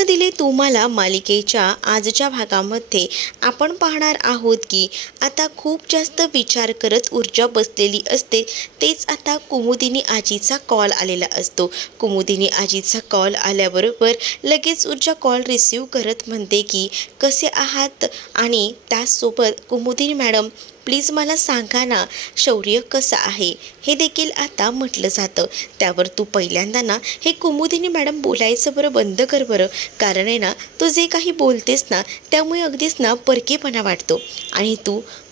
भाग्यानं दिले तुम्हाला मालिकेच्या आजच्या भागामध्ये आपण पाहणार आहोत की आता खूप जास्त विचार करत ऊर्जा बसलेली असते. तेच आता कुमुदिनी आजीचा कॉल आलेला असतो. कुमुदिनी आजीचा कॉल आल्याबरोबर लगेच ऊर्जा कॉल रिसीव करत म्हणते की कसे आहात, आणि त्याचसोबत कुमुदिनी मॅडम प्लीज मला सांगा ना, शौर्य कसं आहे, हे देखील आता म्हटलं जातं. त्यावर तू पहिल्यांदा ना हे कुमुदिनी मॅडम बोलायचं बरं बंद कर बरं. कारण आहे ना, तू जे काही बोलतेस ना त्यामुळे अगदीच ना परकेपणा वाटतो. आणि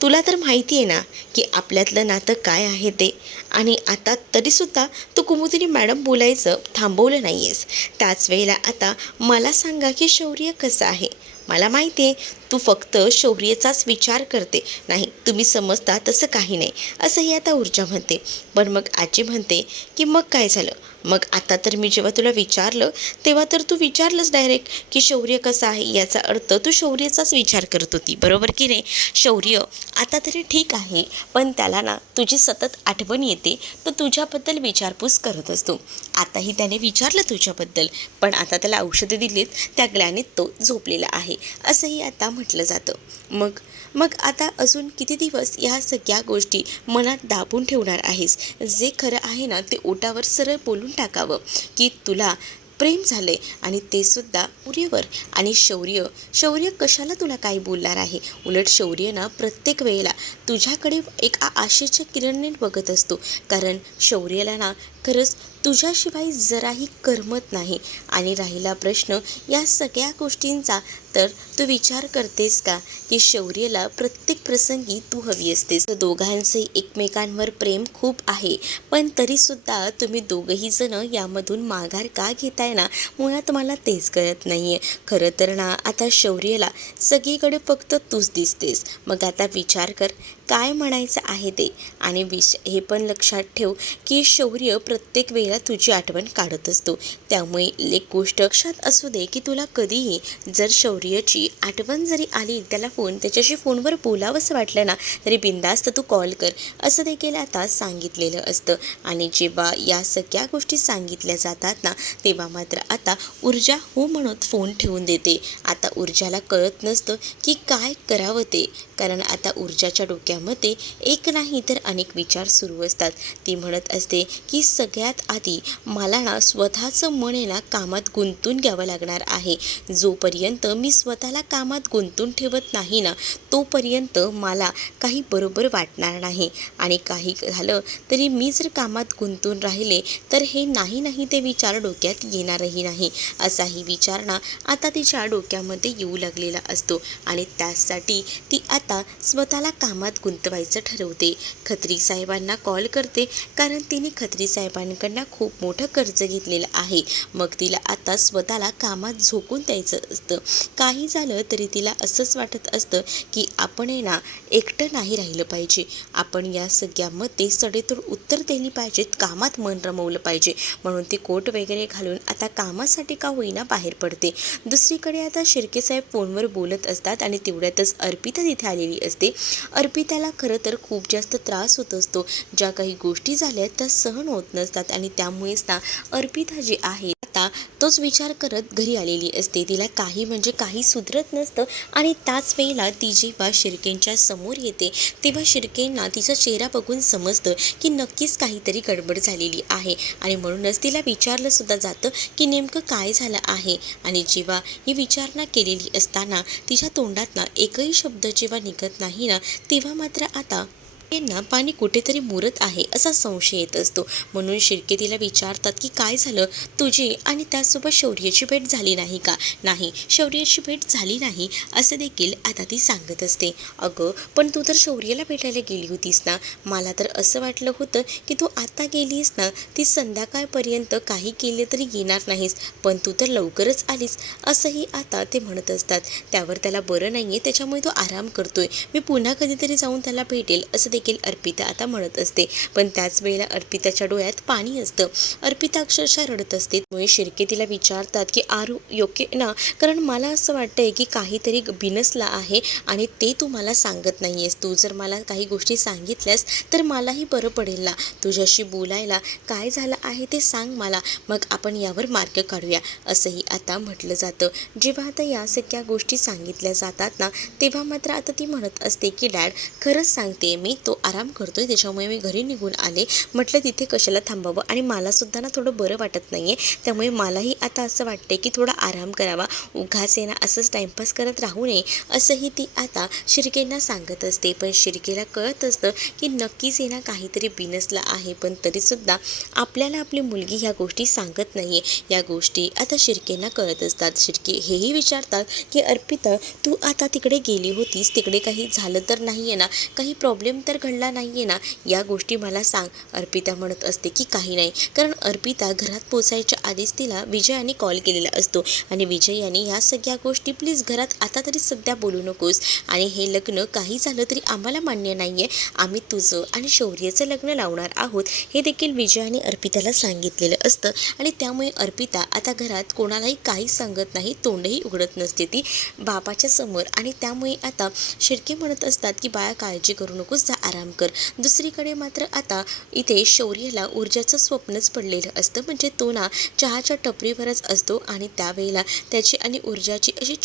तुला तर माहिती आहे ना की आपल्यातलं नातं काय आहे ते. आणि आता तरीसुद्धा तू कुमुदिनी मॅडम बोलायचं थांबवलं नाही आहेस. त्याच वेळेला आता मला सांगा की शौर्य कसं आहे. मला माहिती आहे तू फक्त शौर्याचाच विचार करते. नाही, तुम्ही समजता तसं काही नाही, असंही आता ऊर्जा म्हणते. पण मग आजी म्हणते की मग काय झालं. मग आता तर मी जेव्हा तुला विचारलं तेव्हा तर तू विचारलंस डायरेक्ट की शौर्य कसा आहे. याचा अर्थ तू शौर्याचाच विचार करत होती, बरोबर की नाही. शौर्य आता तरी ठीक आहे, पण त्याला ना तुझी सतत आठवण येते. तो तुझ्याबद्दल विचारपूस करत असतो. आताही त्याने विचारलं तुझ्याबद्दल, पण आता त्याला औषधं दिलीत, त्या ग्लानीत तो झोपलेला आहे, असंही आता म्हटलं जातं. मग मग आता अजून किती दिवस या सगळ्या गोष्टी मनात दाबून ठेवणार आहेस. जे खरं आहे ना ते ओटावर सरळ बोलून टाकावं की तुला प्रेम झाले, आणि ते सुद्धा शौर्यवर. आणि शौर्य कशाला तुला काही बोलणार आहे. उलट शौर्य ना प्रत्येक वेळेला तुझ्याकडे एक आशेच्या किरणने बघत असतो. कारण शौर्याला ना खरंच तुझ्याशिवाय जराही करमत नाही. आणि राहिला प्रश्न या सगळ्या गोष्टींचा, तर तू विचार करतेस का की शौर्यला प्रत्येक प्रसंगी तू हवी असतेस. दोघांचे एकमेकांवर प्रेम खूप आहे, पण तरीसुद्धा तुम्ही दोघंही जण यामधून माघार का घेताय ना, मुळात मला तेच कळत नाही आहे. खरं तर ना आता शौर्यला सगळीकडे फक्त तूच दिसतेस. मग आता विचार कर काय म्हणायचं आहे ते. आणि हे पण लक्षात ठेव की शौर्य प्रत्येक वेळेला तुझी आठवण काढत असतो. त्यामुळे एक गोष्ट लक्षात असू दे की तुला कधीही जर शौर्याची आठवण जरी आली, त्याच्याशी फोनवर बोलावंसं वाटलं ना, तरी बिनधास्त तू कॉल कर, असं देखील आता सांगितलेलं असतं. आणि जेव्हा या सगळ्या गोष्टी सांगितल्या जातात ना, तेव्हा मात्र आता ऊर्जा हो म्हणत फोन ठेवून देते. आता ऊर्जाला कळत नसतं की काय करावं ते. कारण आता ऊर्जाच्या डोक्यामध्ये एक नाही तर अनेक विचार सुरू असतात. ती म्हणत असते की सगळ्यात आधी मला ना स्वतःचं मन आहे ना कामात गुंतून घ्यावं लागणार आहे. जोपर्यंत मी स्वतःला कामात गुंतून ठेवत नाही ना, तोपर्यंत मला काही बरोबर वाटणार नाही. आणि काही झालं तरी मी जर कामात गुंतून राहिले तर हे नाही ते विचार डोक्यात येणारही नाही. असाही विचार ना आता तिच्या डोक्यामध्ये येऊ लागलेला असतो. आणि त्यासाठी ती आता स्वतःला कामात गुंतवायचं ठरवते. खत्री साहेबांना कॉल करते, कारण तिने खत्री साहेबांकडनं खूप मोठं कर्ज घेतलेलं आहे. मग तिला आता स्वतःला कामात झोकून द्यायचं असतं. काही झालं तरी तिला असंच वाटत असतं की आपण आहे ना एकटं नाही राहिलं पाहिजे. आपण या सगळ्यामध्ये सडेतोड उत्तर दिली पाहिजेत, कामात मन रमवलं पाहिजे. म्हणून ती कोट वगैरे घालून आता कामासाठी का होईना बाहेर पडते. दुसरीकडे आता शिर्के साहेब फोनवर बोलत असतात आणि तेवढ्यातच अर्पिता तिथे आलेली असते. अर्पिताला खरं तर खूप जास्त त्रास होत असतो. ज्या काही गोष्टी झाल्या त्या सहन होत नसतात, आणि त्यामुळेच ना अर्पिता जी आहे आता तोच विचार करत घरी आलेली असते. तिला काही म्हणजे काही सुधरत नसतं. आणि त्याच वेळेला ती जेव्हा शिर्केंच्या समोर येते तेव्हा शिर्केंना तिचा चेहरा बघून समजतं की नक्कीच काहीतरी गडबड झालेली आहे. आणि म्हणूनच तिला विचारलं सुद्धा जातं की नेमकं काय झालं आहे. आणि जेव्हा ही विचारणा केलेली असताना तिच्या तोंडात ना एकही शब्द जेव्हा निघत नाही ना, तेव्हा मात्र आता यांना पाणी कुठेतरी मुरत आहे असा संशय येत असतो. म्हणून शिर्के तिला विचारतात की काय झालं, तुझी आणि त्यासोबत शौर्याची भेट झाली नाही का. नाही, शौर्याची भेट झाली नाही असं देखील आता ती सांगत असते. अगं पण तू तर शौर्याला भेटायला गेली होतीस ना, मला तर असं वाटलं होतं की तू आता गेलीस ना, ती संध्याकाळपर्यंत काही केले तरी येणार नाहीस, पण तू तर लवकरच आलीस, असंही आता ते म्हणत असतात. त्यावर त्याला बरं नाही आहे, त्याच्यामुळे तो आराम करतोय, मी पुन्हा कधीतरी जाऊन त्याला भेटेल असं देखील अर्पिता आता म्हणत असते. पण त्याच वेळेला अर्पिताच्या डोळ्यात पाणी असतं. अर्पिता अक्षरशः रडत असते. त्यामुळे शिर्के तिला विचारतात की आरू योग्य ना, कारण मला असं वाटतंय की काहीतरी बिनसला आहे आणि ते तू मला सांगत नाहीयेस. तू जर मला काही गोष्टी सांगितल्यास तर मलाही बरं पडेल ना. तुझ्याशी बोलायला काय झालं आहे ते सांग मला, मग आपण यावर मार्ग काढूया, असंही आता म्हटलं जातं. जेव्हा आता या सगळ्या गोष्टी सांगितल्या जातात ना, तेव्हा मात्र आता ती म्हणत असते की डॅड खरंच सांगते मी, तो आराम करतोय त्याच्यामुळे मी घरी निघून आले. म्हटलं तिथे कशाला थांबावं, आणि मला सुद्धा ना थोडं बरं वाटत नाहीये, त्यामुळे मलाही आता असं वाटते की थोडा आराम करावा, उगाच आहे ना असंच टाइमपास करत राहू नये, असंही ती आता शिर्केंना सांगत असते. पण शिर्केला कळत असतं की नक्कीच आहे ना काहीतरी बिनसलं आहे, पण तरीसुद्धा आपल्याला आपली मुलगी ह्या गोष्टी सांगत नाहीये. या गोष्टी आता शिर्केंना कळत असतात. शिर्के हेही विचारतात की अर्पिता तू आता तिकडे गेली होतीस, तिकडे काही झालं तर नाही आहे ना, काही प्रॉब्लेम तर घडला नाही आहे ना, या गोष्टी मला सांग. अर्पिता म्हणत असते की काही नाही, कारण अर्पिता घरात पोचायच्या आधीच तिला विजयाने कॉल केलेला असतो आणि विजयाने या सगळ्या गोष्टी प्लीज घरात आता तरी सध्या बोलू नकोस, आणि हे लग्न काही झालं तरी आम्हाला मान्य नाही आहे, आम्ही तुझं आणि शौर्याचं लग्न लावणार आहोत, हे देखील विजयाने अर्पिताला सांगितलेलं असतं. आणि त्यामुळे अर्पिता आता घरात कोणालाही काही सांगत नाही, तोंडही उघडत नसते ती बाबाच्या समोर. आणि त्यामुळे आता शिर्के म्हणत असतात की बाळा काळजी करू नकोस, जा आराम कर. दुसरीकडे मात्र आता इथे शौर्याला ऊर्जाचं स्वप्नच पडलेलं असतं. म्हणजे तो ना चहाच्या टपरीवरच असतो आणि त्यावेळेला त्याची आणि ऊर्जाची अशी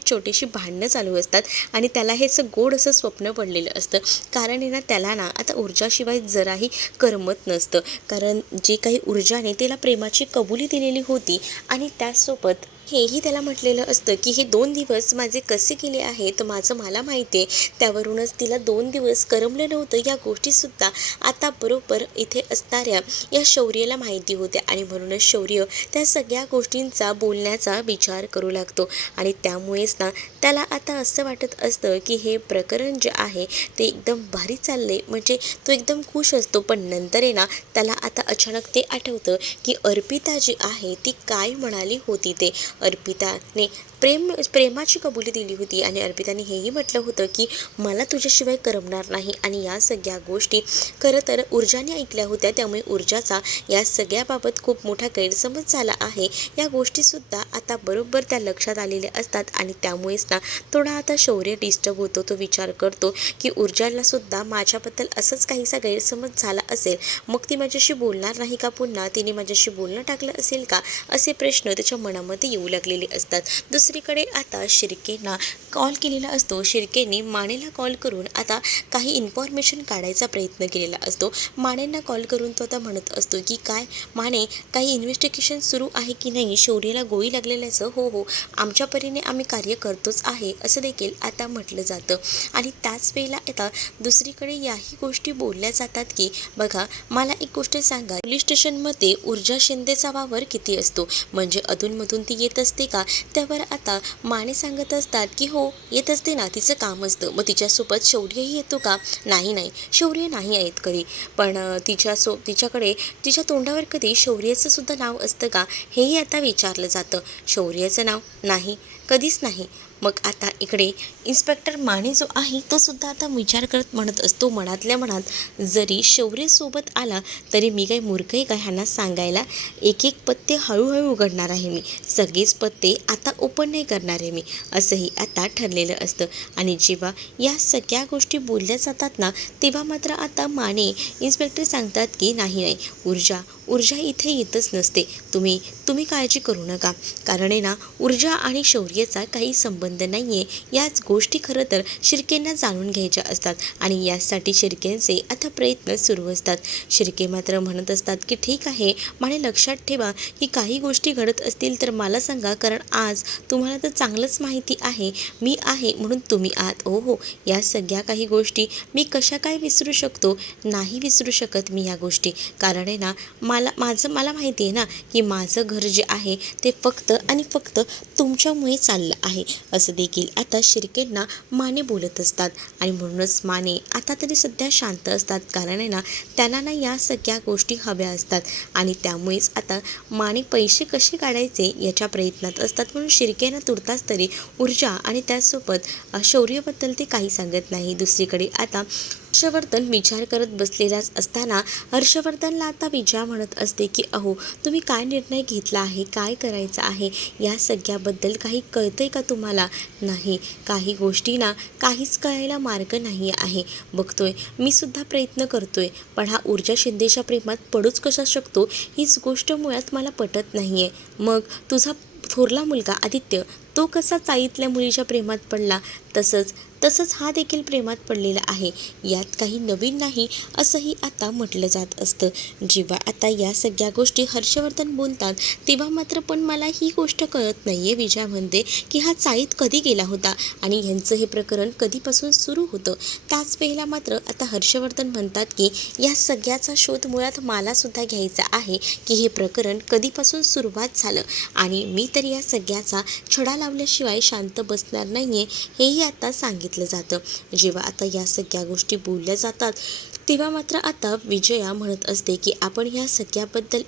छोटीशी भांडणं चालू असतात आणि त्याला हे असं गोड असं स्वप्न पडलेलं असतं. कारण आहे ना त्याला ना आता ऊर्जाशिवाय जराही करमत नसतं, कारण जे काही ऊर्जाने तिला प्रेमाची कबुली दिलेली होती आणि त्याचसोबत हेही त्याला म्हटलेलं असतं की हे 2 दिवस माझे कसे गेले आहेत माझं मला माहिती आहे. त्यावरूनच तिला 2 दिवस करमलं नव्हतं, या गोष्टीसुद्धा आता बरोबर इथे असणाऱ्या या शौर्याला माहिती होत्या आणि म्हणूनच शौर्य त्या सगळ्या गोष्टींचा बोलण्याचा विचार करू लागतो. आणि त्यामुळेच ना त्याला आता असं वाटत असतं की हे प्रकरण जे आहे ते एकदम भारी चालले, म्हणजे तो एकदम खुश असतो. पण नंतर आहे ना त्याला आता अचानक ते आठवतं की अर्पिता जी आहे ती काय म्हणाली होती ते. अर्पिताने प्रेमाची कबुली दिली होती आणि अर्पिताने हेही म्हटलं होतं की मला तुझ्याशिवाय करमणार नाही, आणि या सगळ्या गोष्टी खरं तर ऊर्जाने ऐकल्या होत्या. त्यामुळे ऊर्जाचा या सगळ्याबाबत खूप मोठा गैरसमज झाला आहे. या गोष्टीसुद्धा आता बरोबर त्या लक्षात आलेल्या असतात आणि त्यामुळेच ना थोडा आता शौर्य डिस्टर्ब होतो. तो विचार करतो की ऊर्जालासुद्धा माझ्याबद्दल असंच काहीसा गैरसमज झाला असेल, मग ती माझ्याशी बोलणार नाही का, पुन्हा तिने माझ्याशी बोलणं टाकलं असेल का, असे प्रश्न त्याच्या मनामध्ये येऊ लागलेले असतात. दुसरीकडे आता शिर्केंना कॉल केलेला असतो. शिर्केने मानेला कॉल करून आता काही इन्फॉर्मेशन काढायचा प्रयत्न केलेला असतो. मानेंना कॉल करून तो आता म्हणत असतो की काय माने, काही इन्व्हेस्टिगेशन सुरू आहे की नाही, शौर्याला गोळी लागलेल्याचं. हो, आमच्या परीने आम्ही कार्य करतोच आहे, असं देखील आता म्हटलं जातं. आणि त्याच वेळेला आता दुसरीकडे याही गोष्टी बोलल्या जातात की बघा मला एक गोष्ट सांगा, पोलीस स्टेशनमध्ये ऊर्जा शिंदेचा वावर किती असतो, म्हणजे अधूनमधून ती येत असते का. त्यावर आता माने सांगत असतात की हो येत असते ना, तिचं काम असतं. मग तिच्यासोबत शौर्यही येतो का. नाही, शौर्य नाही आहेत कधी, पण तिच्याकडे तिच्या तोंडावर कधी शौर्याचं सुद्धा नाव असतं का, हेही आता विचारलं जातं. शौर्याचं नाव नाही, कधीच नाही. मग आता इकडे इन्स्पेक्टर माने जो आहे तो सुद्धा आता विचार करत म्हणत असतो मनातल्या मनात, जरी शौर्यसोबत आला तरी मी काही मूर्ख आहे का ह्यांना सांगायला. एक पत्ते हळूहळू उघडणार आहे मी, सगळेच पत्ते आता ओपन नाही करणार आहे मी, असंही आता ठरलेलं असतं. आणि जेव्हा या सगळ्या गोष्टी बोलल्या जातात ना, तेव्हा मात्र आता माने इन्स्पेक्टर सांगतात की नाही, ऊर्जा इथे येतच नसते, तुम्ही काळजी करू नका, कारण आहे ना ऊर्जा आणि शौर्याचा काही संबंध नाही आहे. याच गोष्टी खरं तर शिर्केंना जाणून घ्यायच्या असतात आणि यासाठी शिर्केंचे आता प्रयत्न सुरू असतात. शिर्के मात्र म्हणत असतात की ठीक आहे माने, लक्षात ठेवा की काही गोष्टी घडत असतील तर मला सांगा, कारण आज तुम्हाला तर चांगलंच माहिती आहे मी आहे म्हणून तुम्ही आहात. हो, या सगळ्या काही गोष्टी मी कशा काय विसरू शकतो, नाही विसरू शकत मी या गोष्टी, कारण आहे ना मला माहिती आहे ना की माझं घर जे आहे ते फक्त आणि फक्त तुमच्यामुळे चाललं आहे, असं देखील आता शिर्केंना माने बोलत असतात. आणि म्हणूनच माने आता तरी सध्या शांत असतात, कारण आहे ना त्यांना ना या सगळ्या गोष्टी हव्या असतात आणि त्यामुळेच आता माने पैसे कसे काढायचे याच्या प्रयत्नात असतात. म्हणून शिर्केंना तुर्तास तरी ऊर्जा आणि त्याचसोबत शौर्याबद्दल ते काही सांगत नाही. दुसरीकडे आता हर्षवर्धन विचार करत बसलेलाच असताना हर्षवर्धनला आता विजया म्हणत असते की अहो, तुम्ही काय निर्णय घेतला आहे, काय करायचं आहे, या सगळ्याबद्दल काही कळतंय का तुम्हाला? नाही, काही गोष्टींना काहीच कळायला मार्ग नाही आहे. बघतोय, मी सुद्धा प्रयत्न करतोय, पण हा ऊर्जा शिंदेच्या प्रेमात पडूच कसा शकतो, हीच गोष्ट मुळात मला पटत नाही आहे. मग तुझा थोरला मुलगा आदित्य, तो कसा चाईतल्या मुलीच्या प्रेमात पडला, तसंच तसंच हा देखील प्रेमात पडलेला आहे. यात काही नवीन नाही असंही आता म्हटलं जात असतं. जेव्हा आता या सगळ्या गोष्टी हर्षवर्धन बोलतात तेव्हा मात्र पण मला ही गोष्ट कळत नाही आहे विजया म्हणते की हा चाईत कधी गेला होता आणि ह्यांचं हे प्रकरण कधीपासून सुरू होतं. त्याच वेळेला मात्र आता हर्षवर्धन म्हणतात की या सगळ्याचा शोध मुळात मलासुद्धा घ्यायचा आहे की हे प्रकरण कधीपासून सुरुवात झालं आणि मी तर या सगळ्याचा छडा लावल्याशिवाय शांत बसणार नाही आहे, हेही आता सांगितलं जातं. जेव्हा आता या सगळ्या गोष्टी बोलल्या जातात तेव्हा मात्र आता विजया म्हणत असते की आपण ह्या सगळ्याबद्दल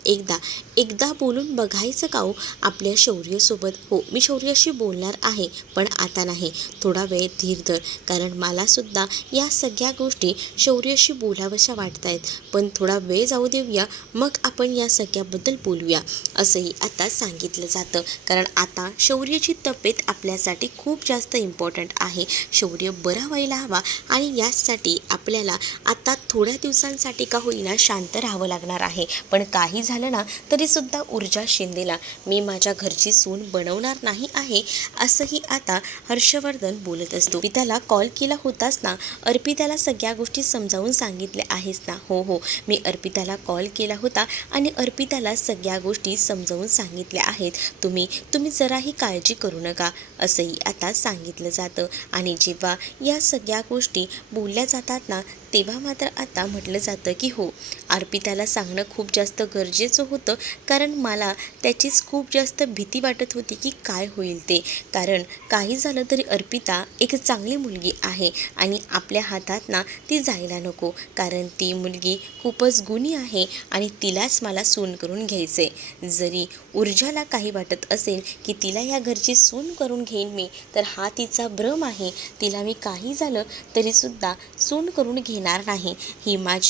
एकदा बोलून बघायचं का हो आपल्या शौर्यसोबत? हो, मी शौर्याशी बोलणार आहे, पण आता नाही, थोडा वेळ धीर धर, कारण मलासुद्धा या सगळ्या गोष्टी शौर्याशी बोलाव्याशा वाटत आहेत, पण थोडा वेळ जाऊ देऊया, मग आपण या सगळ्याबद्दल बोलूया, असंही आता सांगितलं जातं. कारण आता शौर्याची तब्येत आपल्यासाठी खूप जास्त इम्पॉर्टंट आहे. शौर्य बरा व्हायला हवा आणि यासाठी आपल्याला आता थोड्या दिवसांसाठी का होईना शांत राहावं लागणार आहे. पण काही झालं ना तरीसुद्धा ऊर्जा शिंदेला मी माझ्या घरची सून बनवणार नाही आहे, असंही आता हर्षवर्धन बोलत असतो. अर्पिताला कॉल केला होतास ना, अर्पिताला सगळ्या गोष्टी समजावून सांगितल्या आहेस ना? हो हो, मी अर्पिताला कॉल केला होता आणि अर्पिताला सगळ्या गोष्टी समजावून सांगितल्या आहेत. तुम्ही जराही काळजी करू नका, असंही आता सांगितलं जातं. आणि जेव्हा या सगळ्या गोष्टी बोलल्या जातात ना तेव्हा मात्र आता म्हटलं जातं की हो, अर्पिताला सांगणं खूप जास्त गरजेचं होतं, कारण मला त्याचीच खूप जास्त भीती वाटत होती की काय होईल ते. कारण काही झालं तरी अर्पिता एक चांगली मुलगी आहे आणि आपल्या हातात ना ती जायला नको, कारण ती मुलगी खूपच गुणी आहे आणि तिलाच मला सून करून घ्यायचे. जरी ऊर्जाला काही वाटत असेल की तिला या घरची सून करून घेईन मी, तर हा तिचा भ्रम आहे. तिला मी काही झालं तरीसुद्धा सून करून घेणार नाही,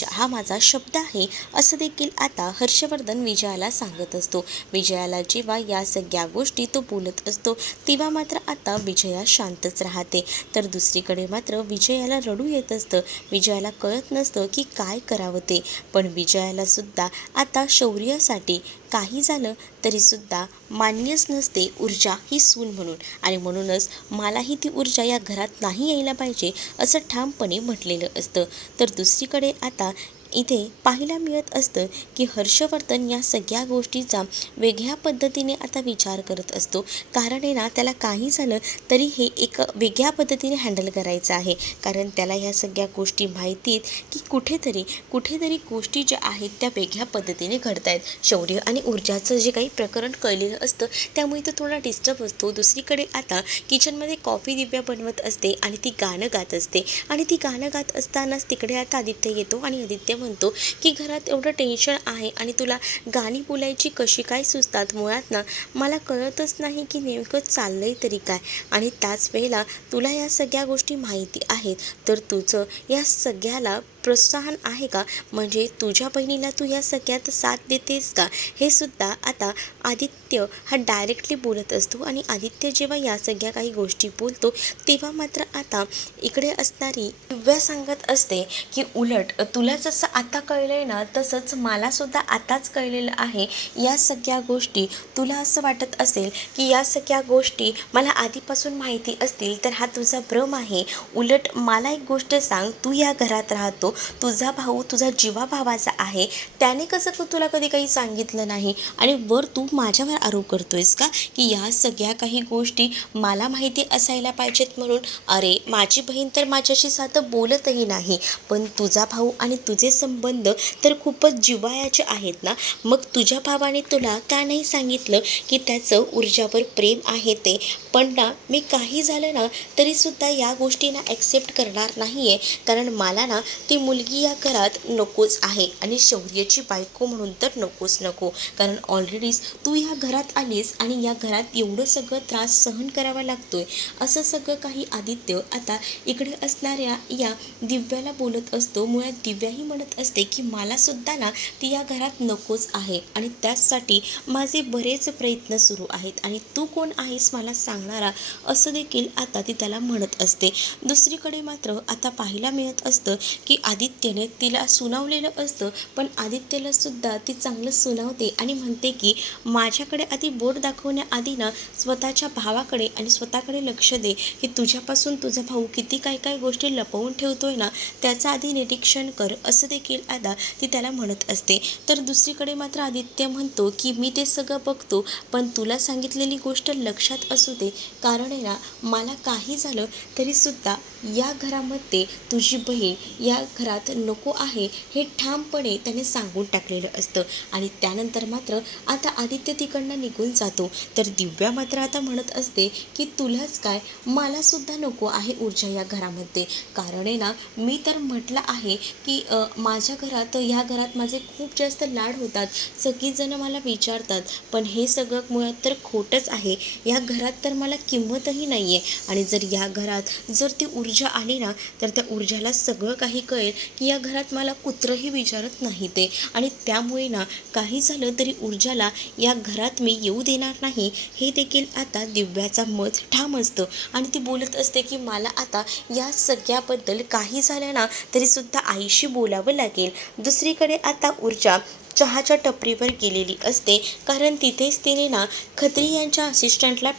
हा माझा शब्द आहे, असं देखील आता हर्षवर्धन विजयाला सांगत असतो. विजयाला जेव्हा या सगळ्या गोष्टी तो बोलत असतो तेव्हा मात्र आता विजया शांतच राहते. तर दुसरीकडे मात्र विजयाला रडू येत असतं. विजयाला कळत नसतं की काय करावं ते, पण विजयाला सुद्धा आता शौर्यासाठी काही झालं तरीसुद्धा मान्यच नसते ऊर्जा ही सून म्हणून, आणि म्हणूनच मलाही ती ऊर्जा या घरात नाही यायला पाहिजे असं ठामपणे म्हटलेलं असतं. तर दुसरीकडे आता इथे पाहायला मिळत असतं की हर्षवर्धन या सगळ्या गोष्टीचा वेगळ्या पद्धतीने आता विचार करत असतो. कारण आहे ना, त्याला काही झालं तरी हे एक वेगळ्या पद्धतीने हँडल करायचं आहे, कारण त्याला ह्या सगळ्या गोष्टी माहिती आहेत की कुठेतरी गोष्टी ज्या आहेत त्या वेगळ्या पद्धतीने घडत आहेत. शौर्य आणि ऊर्जाचं जे काही प्रकरण कळलेलं असतं त्यामुळे तो थोडा डिस्टर्ब असतो. दुसरीकडे आता किचनमध्ये कॉफी दिव्या बनवत असते आणि ती गाणं गात असते, आणि ती गाणं गात असतानाच तिकडे आता आदित्य येतो आणि आदित्य म्हणतो की घरात एवढं टेन्शन आहे आणि तुला गाणी बोलायची कशी काय सुचतात? मुळात ना मला कळतच नाही की नेमकं चाललंय तरी काय, आणि त्याच वेळेला तुला या सगळ्या गोष्टी माहिती आहेत, तर तुझं या सगळ्याला प्रोत्साहन आहे का? म्हणजे तुझ्या बहिणीला तू या सगळ्यात साथ देतेस का? हे सुद्धा आता आदित्य हा डायरेक्टली बोलत असतो. आणि आदित्य जेव्हा या सगळ्या काही गोष्टी बोलतो तेव्हा मात्र आता इकडे असणारी दिव्या सांगत असते की उलट तुला जसं आता कळलंय ना तसंच मलासुद्धा आताच कळलेलं आहे या सगळ्या गोष्टी. तुला असं वाटत असेल की या सगळ्या गोष्टी मला आधीपासून माहिती असतील तर हा तुझा भ्रम आहे. उलट मला एक गोष्ट सांग, तू या घरात राहतो, तुझा भाऊ तुझा जीवाभावाचा आहे, त्याने कसं तुला कधी काही सांगितलं नाही, आणि वर तू माझ्यावर आरोप करतोयस का की या सगळ्या काही गोष्टी मला माहिती असायला पाहिजेत म्हणून? अरे, माझी बहीण तर माझ्याशी साधं बोलतही नाही, पण तुझा भाऊ आणि तुझे संबंध तर खूपच जिव्हाळ्याचे आहेत ना, मग तुझ्या भावाने तुला का नाही सांगितलं की त्याचं ऊर्जावर प्रेम आहे ते? पण ना मी काही झालं ना तरीसुद्धा या गोष्टींना ॲक्सेप्ट करणार नाही आहे, कारण मला ना ती मुलगी या घरात नकोच आहे आणि शौर्याची बायको म्हणून तर नकोच नको. कारण ऑलरेडीच तू ह्या घरात आलीस आणि या घरात एवढं सगळं त्रास सहन करावा लागतोय, असं सगळं काही आदित्य आता इकडे असणाऱ्या या दिव्याला बोलत असतो. मुळात दिव्याही म्हणत असते की मला सुद्धा ना ती या घरात नकोच आहे आणि त्याचसाठी माझे बरेच प्रयत्न सुरू आहेत आणि तू कोण आहेस मला सांगणारा, असं देखील आता ती त्याला म्हणत असते. दुसरीकडे मात्र आता पाहायला मिळत असतं की आदित्यने तिला सुनावलेलं असतं, पण आदित्यला सुद्धा ती चांगलं सुनावते आणि म्हणते की माझ्याकडे आधी बोट दाखवण्याआधी ना स्वतःच्या भावाकडे आणि स्वतःकडे लक्ष दे, की तुझ्यापासून तुझा भाऊ किती काय काय गोष्टी लपवून ठेवतोय ना त्याचं आधी निरीक्षण कर, असं देखील आता ती त्याला म्हणत असते. तर दुसरीकडे मात्र आदित्य म्हणतो की मी ते सगळं बघतो, पण तुला सांगितलेली गोष्ट लक्षात असू दे, कारण आहे ना मला काही झालं तरीसुद्धा या घरामध्ये तुझी बहीण या घरात नको आहे हे ठामपणे त्याने सांगून टाकलेलं असतं. आणि त्यानंतर मात्र आता आदित्य तिकडनं निघून जातो. तर दिव्या मात्र आता म्हणत असते की तुलाच काय, मला सुद्धा नको आहे ऊर्जा या घरामध्ये, कारण आहे ना मी तर म्हटलं आहे की माझ्या घरात या घरात माझे खूप जास्त लाड होतात, सगळीजणं मला विचारतात, पण हे सगळं मुळात तर खोटंच आहे. या घरात तर मला किंमतही नाही आहे आणि जर या घरात जर ती ऊर्जा आली ना तर त्या ऊर्जाला सगळं काही कळेल की या घरात मला कुत्रंही विचारत नाही ते, आणि त्यामुळे ना काही झालं तरी ऊर्जाला या घरात मी येऊ देणार नाही, हे देखील आता दिव्याचा मत ठाम असतं. आणि ती बोलत असते की मला आता या सगळ्याबद्दल काही झालं ना तरीसुद्धा आईशी बोलावं लागेल. दुसरीकडे आता ऊर्जा चहाच्या टपरीवर गेलेली असते, कारण तिथेच तिने ना खत्री यांच्या असिस्टंटला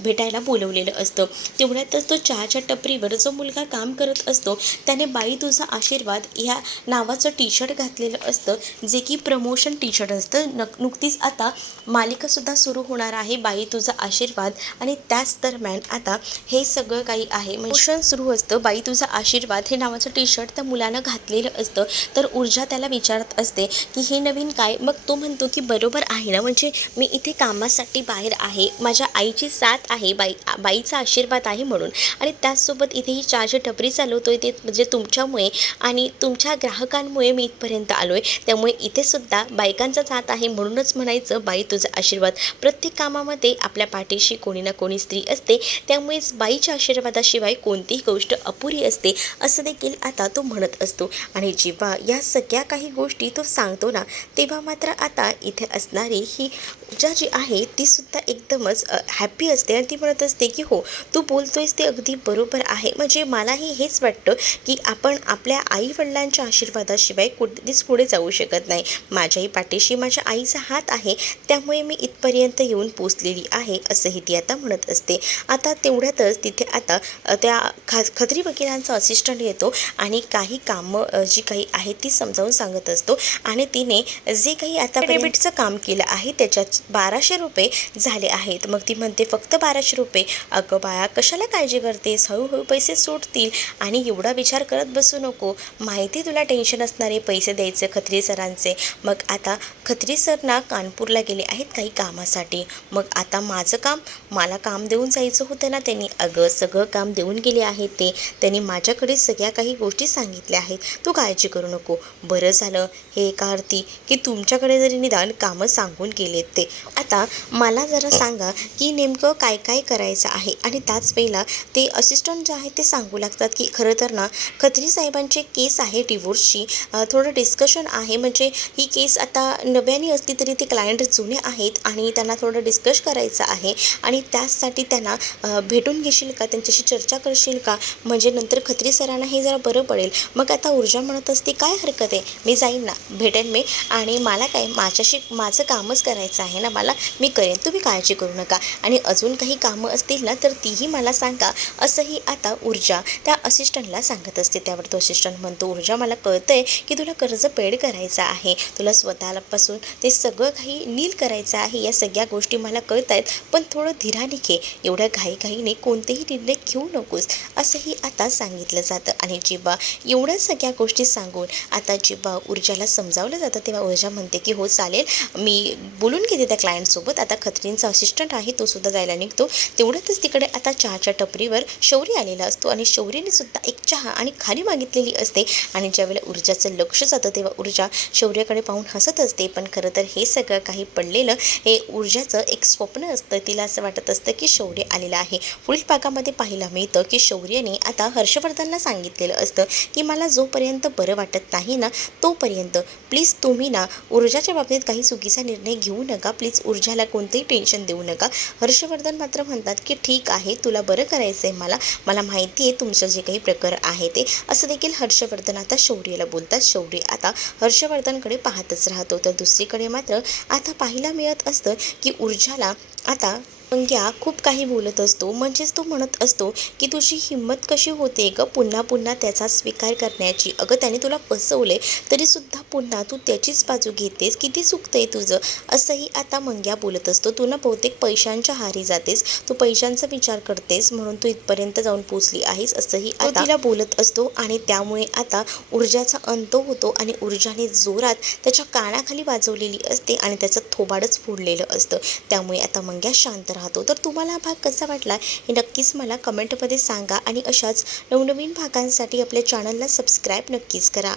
भेटायला बोलवलेलं असतं. तेवढ्यातच तो चहाच्या टपरीवर जो मुलगा काम करत असतो त्याने बाई तुझा आशीर्वाद ह्या नावाचं टी शर्ट घातलेलं असतं, जे की प्रमोशन टी शर्ट असतं. नुकतीच आता मालिकासुद्धा सुरू होणार आहे बाई तुझा आशीर्वाद, आणि त्याच दरम्यान आता हे सगळं काही आहे प्रमोशन सुरू असतं. बाई तुझा आशीर्वाद हे नावाचं टी शर्ट त्या मुलानं घातलेलं असतं. तर ऊर्जा त्याला विचारत असते की हे नवीन काय. मग तो म्हणतो की बरोबर आहे ना, म्हणजे मी इथे कामासाठी बाहेर आहे, माझ्या आईची साथ आहे, बाईचा आशीर्वाद आहे म्हणून, आणि त्याचसोबत इथे ही चहाची टपरी चालवतोय ते म्हणजे तुमच्यामुळे आणि तुमच्या ग्राहकांमुळे मी इथपर्यंत आलो आहे, त्यामुळे इथे सुद्धा बायकांचा साथ आहे, म्हणूनच म्हणायचं बाई तुझा आशीर्वाद. प्रत्येक कामामध्ये आपल्या पाठीशी कोणी ना कोणी स्त्री असते, त्यामुळेच बाईच्या आशीर्वादाशिवाय कोणतीही गोष्ट अपुरी असते, असं देखील आता तो म्हणत असतो. आणि जेव्हा या सगळ्या काही गोष्टी तो सांगतो ना तेव्हा मात्र आता इथे असणारी ही ऊर्जा जी आहे ती सुद्धा एकदमच हॅप्पी असते आणि ती म्हणत असते की हो तू बोलतोयस ते अगदी बरोबर आहे. म्हणजे मलाही हेच वाटतं की आपण आपल्या आईवडिलांच्या आशीर्वादाशिवाय कुठेच पुढे जाऊ शकत नाही. माझ्याही पाठीशी माझ्या आईचा हात आहे, त्यामुळे मी इथपर्यंत येऊन पोचलेली आहे, असंही ती आता म्हणत असते. आता तेवढ्यातच तिथे आता त्या खत्री वकिलांचा असिस्टंट येतो आणि काही कामं जी काही आहे ती समजावून सांगत असतो, आणि तिने जे काही आता डेबिटचं काम केलं आहे त्याच्यात 1200 रुपये झाले आहेत. मग ती म्हणते फक्त 1200 रुपये, अगं बाळा कशाला काळजी करतेस, हळूहळू पैसे सुटतील आणि एवढा विचार करत बसू नको, माहिती तुला टेन्शन असणारे पैसे द्यायचे खत्री सरांचे. मग आता खत्री सर ना कानपूरला गेले आहेत काही कामासाठी, मग आता माझं काम, मला काम देऊन जायचं होतं ना त्यांनी, अगं सगळं काम देऊन गेले आहेत ते, त्यांनी माझ्याकडे सगळ्या काही गोष्टी सांगितल्या आहेत, तू काळजी करू नको. बरं झालं हे एका अर्थी की तुमच्याकडे जरी निदान कामं सांगून गेलेत ते. आता मला जरा सांगा की नेमकं काय काय करायचं आहे. आणि त्याच वेळेला ते असिस्टंट जे आहे ते सांगू लागतात की खरं तर ना खत्री साहेबांची केस आहे डिवोर्सची, थोडं डिस्कशन आहे, म्हणजे ही केस आता नव्याने असली तरी ते क्लायंट जुने आहेत आणि त्यांना थोडं डिस्कस करायचं आहे, आणि त्याचसाठी त्यांना भेटून घेशील का, त्यांच्याशी चर्चा करशील का, म्हणजे नंतर खत्री सरांना हे जरा बरं पडेल. मग आता ऊर्जा म्हणत असते काय हरकत आहे, मी जाईन ना, भेटेन मी, आणि मला काय माझं कामच करायचं आहे ना, मी करेन, तुम्ही काळजी करू नका, आणि अजून काही कामं असतील ना तर तीही मला सांगा, असंही आता ऊर्जा त्या असिस्टंटला सांगत असते. त्यावर तो असिस्टंट म्हणतो ऊर्जा मला कळतंय की तुला कर्ज पेड करायचं आहे, तुला स्वतःपासून ते सगळं काही नील करायचं आहे, या सगळ्या गोष्टी मला कळत आहेत, पण थोडं धीराने घे, एवढ्या घाईघाईने कोणतेही निर्णय घेऊ नकोस, असंही आता सांगितलं जातं. आणि जेव्हा एवढ्या सगळ्या गोष्टी सांगून आता जेव्हा ऊर्जाला समजावलं जातं तेव्हा ऊर्जा म्हणते की हो चालेल, मी बोलून घेते त्या क्लायंटसोबत. आता खत्रींचा असिस्टंट आहे तो सुद्धा जायला निघतो. तेवढ्यातच तिकडे आता चहाच्या टपरीवर शौर्य आलेला असतो आणि शौर्यने सुद्धा एक चहा आणि खाली मागितलेली असते. आणि ज्यावेळेला ऊर्जाचं लक्ष जातं तेव्हा ऊर्जा शौर्याकडे पाहून हसत असते. पण खरं तर हे सगळं काही पडलेलं हे ऊर्जाचं एक स्वप्न असतं. तिला असं वाटत असतं की शौर्य आलेलं आहे. पुढील भागामध्ये पाहायला मिळतं की शौर्याने आता हर्षवर्धनला सांगितलेलं असतं की मला जोपर्यंत बरं वाटत नाही ना तोपर्यंत प्लीज तुम्ही ना ऊर्जाच्या बाबतीत काही चुकीचा निर्णय घेऊ नका. प्लीज ऊर्जाला कोणतंही टेन्शन देऊ नका. हर्षवर्धन मात्र म्हणतात की ठीक आहे, तुला बरं करायचं आहे, मला माहिती आहे तुमचं जे काही प्रकार आहे ते. असं देखील हर्षवर्धन आता शौर्याला बोलतात. शौर्य आता हर्षवर्धनकडे पाहतच राहतो. तर दुसरीकडे मात्र आता पाहायला मिळत असतं की ऊर्जाला आता मंग्या खूप काही बोलत असतो. म्हणजेच तो म्हणत असतो की तुझी हिंमत कशी होते ग पुन्हा पुन्हा त्याचा स्वीकार करण्याची. अगं त्याने तुला फसवले तरीसुद्धा पुन्हा तू त्याचीच बाजू घेतेस, किती चुकतंय तुझं. असंही आता मंग्या बोलत असतो. तू ना बहुतेक पैशांच्या हारी जातेस, तू पैशांचा विचार करतेस म्हणून तू इथपर्यंत जाऊन पोचली आहेस, असंही आता तिला बोलत असतो. आणि त्यामुळे आता ऊर्जाचा अंत होतो आणि ऊर्जाने जोरात त्याच्या कानाखाली वाजवलेली असते आणि त्याचं थोबाडच फोडलेलं असतं. त्यामुळे आता मंग्या शांत राहतो. तर तुम्हाला हा भाग कसा वाटला हे नक्कीच मला कमेंटमध्ये सांगा आणि अशाच नवनवीन भागांसाठी आपल्या चॅनलला सबस्क्राईब नक्कीच करा.